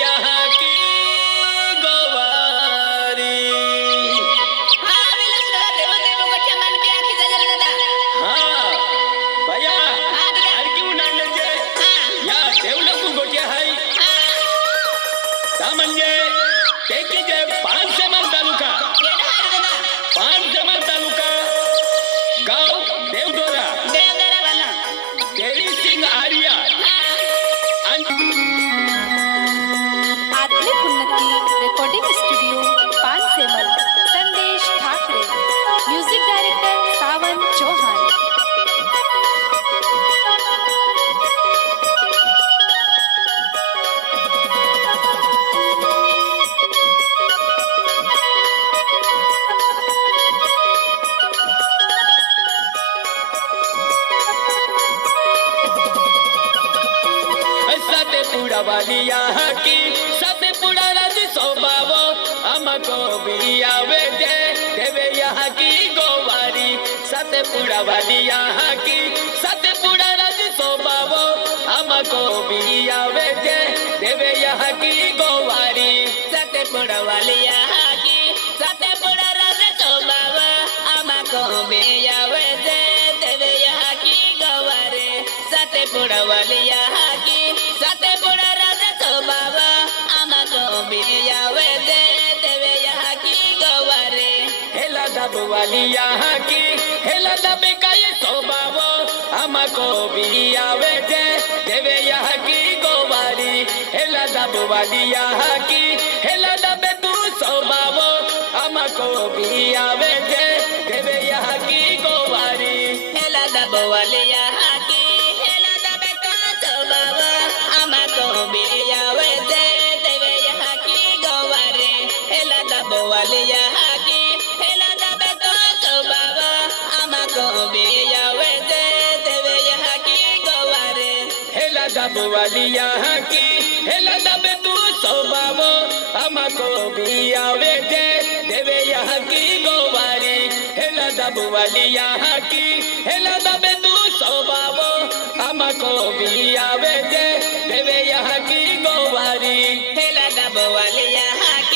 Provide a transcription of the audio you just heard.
यहाँ की गोवारी। हाँ विलास दादा देवो देवो गठिया मान पे आखी जगर दादा। हाँ भैया हाँ दादा। अरे क्यों ना लगे हाँ या देवला को गोटिया है हाँ म्हणजे तेकी जे 5 सेमल तालुका केडा है दादा 5 सेमल तालुका गाव देवदोरा देवदारा वाला देवी सिंग आर्या आधुनिक उन्नति रिकॉर्डिंग स्टूडियो पानसेमल संदेश ठाकरे म्यूजिक डायरेक्टर सावन चौहान। सतेपुड़ा वाली यहाँ की सतेपुड़ा राज सोबावो हमको भी आवे दे देवे यहाँ की गोवारी। सतेपुड़ा वाली यहाँ की सतेपुड़ा राज सोबावो हमको भी आवे दे देवे यहाँ की गोवारी। सतेपुड़ा वाली यहाँ की सतेपुड़ा राज सोबावा हमको भी आवे दे देवे यहाँ की गवारे। सतेपुड़ा वाली यहाँ की सतेपुड़ा राज सोबावा हमको भी आवे दे देवे यहाँ की गवारे। हेला दब वाली यहाँ की हेला दब का ये सोबावो हमको भी आवे दे देवे यहाँ की गोवारी। हेला दब वाली यहाँ की हेला दब तू सोबावो हमको भी आवे दे देवे यहाँ की गोवारी। हेला दब वाली यहाँ की हेला दब तो सोबावा हमको भी आवे दे देवे यहाँ की गवारे। हेला दब वाली यहाँ की हेला दब तो सोबावा हमको भी आवे दे देवे यहाँ की गवारे। हेला दब वाली यहाँ की हेला दब तू सोबावो हमको भी आवे दे देवे यहाँ की गोवारी। हेला दब वाली यहाँ की हेला दब तू सोबावो हमको भी आवे दे देवे यहाँ की गोवारी।